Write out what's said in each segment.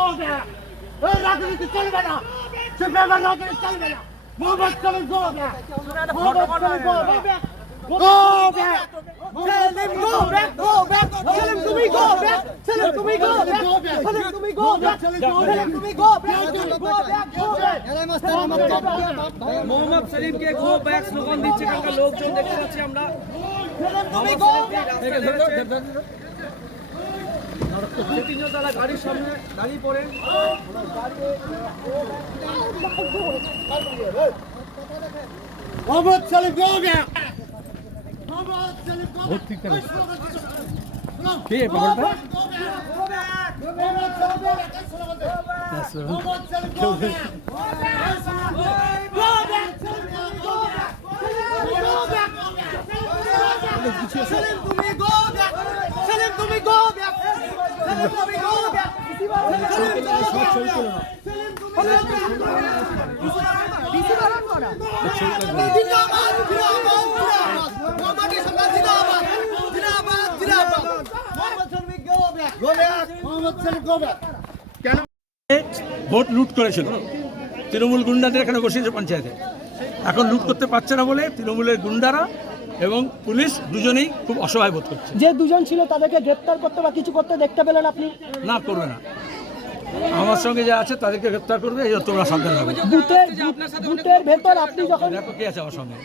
হবে এই রাজনীতি চলবে না সুপ্রিমের রাজনীতি চলবে না Mohammad Salim go back Mohammad Salim go back go back Selim go back go back Selim তুমি গো ব্যাক সেলিম তুমি গো ব্যাক সেলিম তুমি গো ব্যাক সেলিম তুমি go back go back go back Mohammad সেলিমকে go back slogan দিচ্ছে এখানকার লোকজন দেখতে পাচ্ছি আমরা সেলিম তুমি গো ব্যাক দু তিনজন তারা গাড়ির সামনে দাঁড়িয়ে পড়ে Mohammad Salim go back Mohammad Salim go vote ঠিক করে। কে পাগলটা? মোহাম্মদ সালিম গো ব্যাক মোহাম্মদ সালিম ভোট লুট করেছিল। তৃণমূল গুন্ডাদের এখানে বসিয়েছে পঞ্চায়েতে। এখন লুট করতে পারছে না বলে তৃণমূলের গুন্ডারা এবং পুলিশ দুজনেই খুব অসহায় বোধ করছে। যে দুজন ছিল তাদেরকে গ্রেপ্তার করতে বা কিছু করতে দেখতে পেলেন আপনি? না করবে না। আমার সঙ্গে যা আছে তাদেরকে গ্রেপ্তার করবে এই তোমরা সাবধান হবে বুথের বুথের ভেতর আপনি যখন কে আছে আমার সঙ্গে।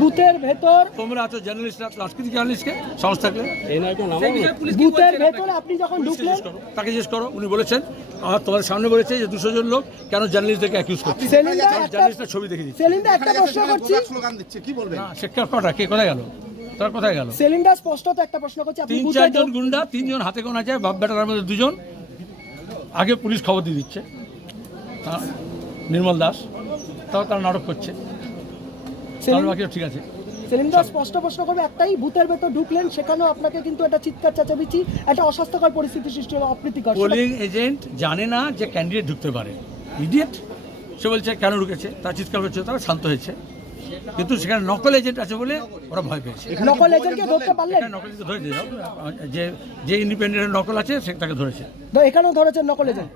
বুথের ভেতর তোমরা আছো জার্নালিস্টরা রাজনীতি জার্নালিস্টকে সাহস থাকলে সেই বিষয়ে পুলিশ কি বুথের ভেতরে আপনি যখন ঢুকলেন করো। তাকে জিজ্ঞেস করো উনি বলেছেন আর তোমাদের সামনে বলেছে যে দুশো জন লোক কেন জার্নালিস্টদেরকে অ্যাকিউজ করছে। জার্নালিস্টরা ছবি দেখে দিচ্ছে। একটা প্রশ্ন করছি। স্লোগান দিচ্ছে কি না সে কটা কে কোথায় গেল? তার কোথায় গেল? সেলিমদা স্পষ্টত একটা প্রশ্ন করছি আপনি তিন চারজন গুন্ডা তিনজন হাতে গোনা যায় বাপ বেটার মধ্যে দুজন। আগে পুলিশ খবর দিয়ে দিচ্ছে। হ্যাঁ, নির্মল দাস তাও তারা নাটক করছে। ঠিক আছে। স্পষ্ট প্রশ্ন করবে একটাই বুথের ভেতর ঢুকলেন সেখানেও আপনাকে কিন্তু একটা চিৎকার চেঁচামেচি একটা অস্বাস্থ্যকর পরিস্থিতি সৃষ্টি অপ্রীতিকর। পোলিং এজেন্ট জানে না যে ক্যান্ডিডেট ঢুকতে পারে। ইডিয়েট সে বলছে কেন ঢুকেছে? তারা চিৎকার তারা শান্ত হয়েছে। কিন্তু সেখানে নকল এজেন্ট আছে বলে ওরা ভয় পেয়েছে। নকল এজেন্টকে ধরতে পারলেন? নকল এজেন্ট ধরে যে যে ইন্ডিপেন্ডেন্ট নকল আছে সে তাকে ধরেছে। এখানেও ধরেছেন নকল এজেন্ট